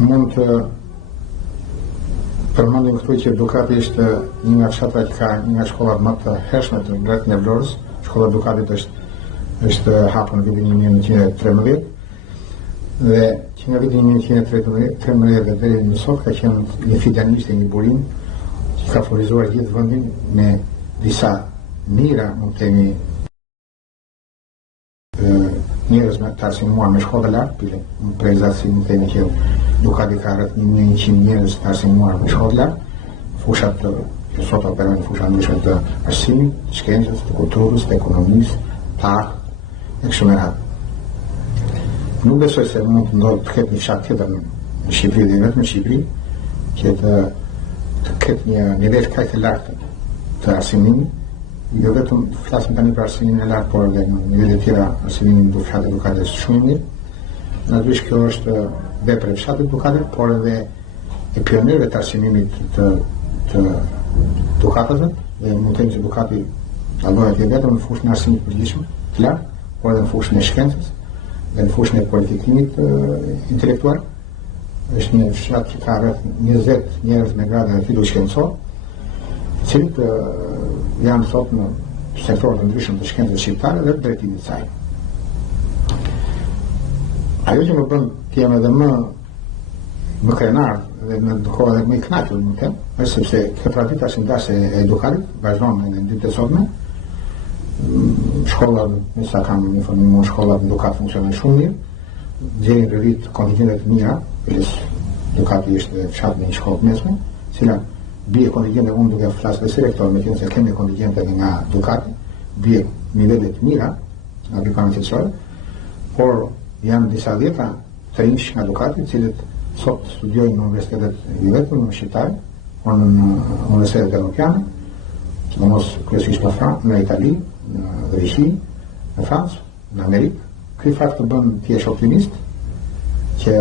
Mund të përmendim këtu që Dukati është një nga fshatra që ka një nga shkollat më të hershme të drejtën e Vlorës. Shkolla e Dukatit është hapur në vitin 1913 dhe që nga vitin 1913 dhe deri në sot ka qenë një fidanist e një burim që ka furnizuar gjithë vendin me disa mira, mund të themi, njerëz me të arsimuar me shkolla lartë, për eksaktësi mund të themi që Dukati ka rreth 1100 njerëz të arsimuar me shkolla lartë, fushat që sot operojnë fusha ndryshme të arsimit, të shkencës, të kulturës, të ekonomisë, të artë e kështu me radhë. Nuk besoj se mund të ndodhë të ketë një fshat tjetër në Shqipëri dhe vetëm në Shqipëri që të ketë një nivel kaq të lartë të arsimit. Jo vetëm flasim tani për arsimimin e lartë, por edhe në nivele të tjera arsimimi në fshatet e Dukatit është shumë i mirë. Natyrisht kjo është vepër e fshatit të Dukatit, por edhe e pionerëve të arsimimit të Dukatëve, dhe mund të themi se Dukati dallohet jo vetëm në fushën e arsimit të përgjithshëm të lartë, por edhe në fushën e shkencës dhe në fushën e kualifikimit intelektual. Është një fshat që ka rreth 20 njerëz me gradë dhe titull shkencor, të cilët janë sot në sektorët e ndryshëm të shkencës shqiptare dhe drejtimit të saj. Ajo që më bën të jem edhe më krenar dhe në kohë edhe më i kënaqur, më them, është sepse kjo traditë arsimtare e Dukatit vazhdon edhe në ditët e sotme. Shkollat, nësa kam informuar, shkollat në Dukat funksionojnë shumë mirë, gjejnë rrit kontingente të mira, Dukati është fshat me një shkollë mesme, cila bie kontingente, unë duke flasë dhe si rektor, me qenë se kemi kontingente nga Dukati, bie nivele të mira nga Britania Qendrore, por janë disa dhjeta të rinj nga Dukati, cilët sot studiojnë në universitetet i vetëm në shqiptare, por në universitetet europiane, sidomos kryesisht në Itali, në Greqi, në Francë, në Amerikë. Ky fakt të bën të jesh optimist që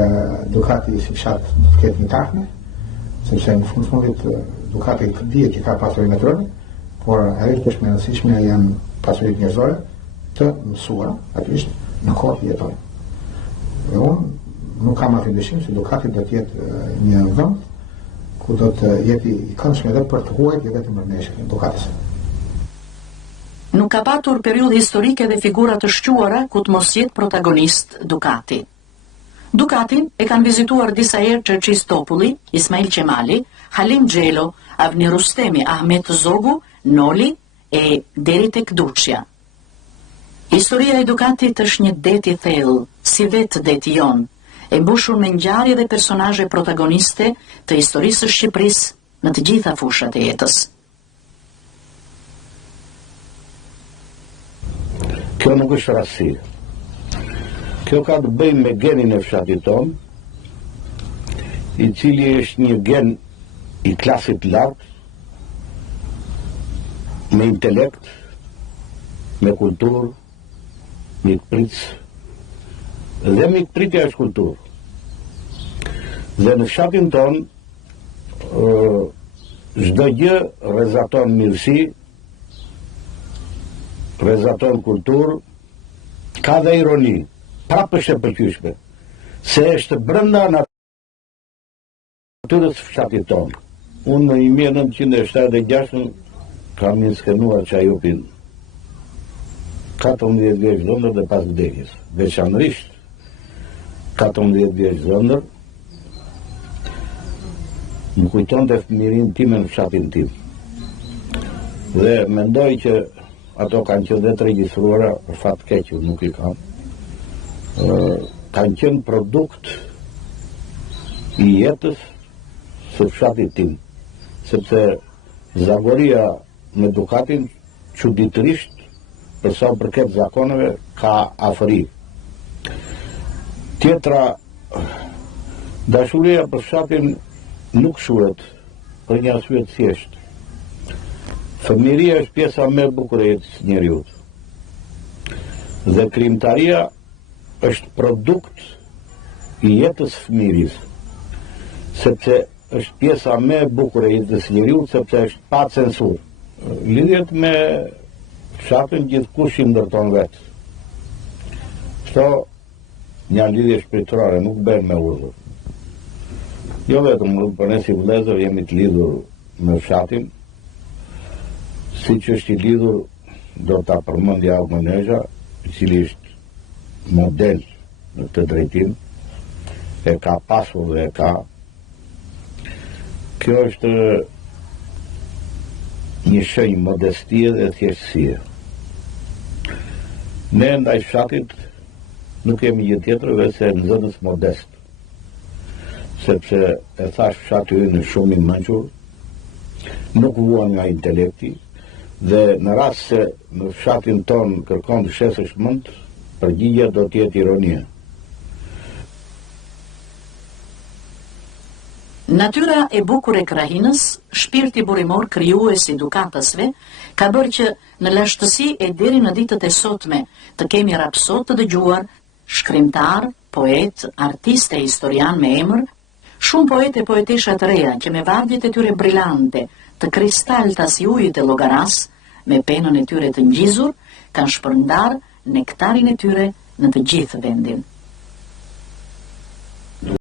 Dukati si fshat të ketë një tahme, sepse në fundit Dukati dihet që ka pasuri natyrale, por ajo që është më e rëndësishme janë pasuritë njerëzore të mësuara natyrisht në kohë që jetojnë. Dhe unë nuk kam asnjë dyshim se Dukati do të jetë një vend ku do të jetë i këndshëm edhe për të huajtur vetëm mërmeshjen e Dukatit. Nuk ka patur periudhë historike dhe figura të shquara ku të mos jetë protagonist Dukati. Dukatin e kanë vizituar disa herë Çerçistopulli, Ismail Qemali, Halim Xhelo, Avni Rustemi, Ahmet Zogu, Noli e deri tek Duçja. Historia e Dukatit është një det i thellë, si vetë deti jon, e mbushur me ngjarje dhe personazhe protagoniste të historisë së Shqipërisë në të gjitha fushat e jetës. Kjo nuk është rasti. Kjo ka të bëjë me genin e fshatit ton, i cili është një gen i klasit lartë, me intelekt, me kulturë, mikpritës, dhe mikpritja është kulturë. Dhe në fshatin ton, çdo gjë rrezaton mirësi, rrezaton kulturë, ka dhe ironi, prapë është e pëlqyeshme, se është brenda natyrës fshatit ton. Unë në 1976 kam inskenuar Çajopin 14 vjeç Londër dhe pas vdekjes. Veçanërisht 14 vjeç Londër më kujtonte fëmijërinë time në fshatin tim. Dhe mendoj që ato kanë qenë dhe të regjistruara, për fat keq nuk i kam. Kanë qenë produkt i jetës së fshatit tim, sepse zagoria me Dukatin çuditërisht për sa përket zakoneve ka afëri. Tjetra, dashuria për fshatin nuk shuhet për një arsye të thjeshtë. Fëmijëria është pjesa më e bukur e jetës së njeriu. Dhe krijimtaria është produkt i jetës së fëmijërisë, sepse është pjesa më e bukur e jetës së njeriu, sepse është pa censurë. Lidhet me fshatin gjithkush i ndërton vetë. Kto një lidhje shpirtërore, nuk bën me udhër. Jo vetëm, për ne si vëllezër jemi të lidhur me fshatin, si që është i lidhur, do ta përmendja Albanezha, i cili është model në këtë drejtim, e ka pasur dhe e ka. Kjo është një shenjë modestie dhe thjeshtësie. Ne ndaj fshatit nuk kemi gjë tjetër veçse nxënës modest, sepse e thash fshati ynë shumë i mençur, nuk vuan nga intelekti, dhe në rast se në fshatin ton kërkon të shesësh mend, përgjigja do të jetë ironia. Natyra e bukur e krahinës, shpirti burimor krijues i dukatësve, ka bërë që në lashtësi e deri në ditët e sotme të kemi rapsot të dëgjuar, shkrimtar, poet, artist e historian me emër, shumë poet e poetesha të reja që me vargjet e tyre brillante, të kristalta si ujit e llogaras, me penën e tyre të ngjizur, kanë shpërndar nektarin e tyre në të gjithë vendin.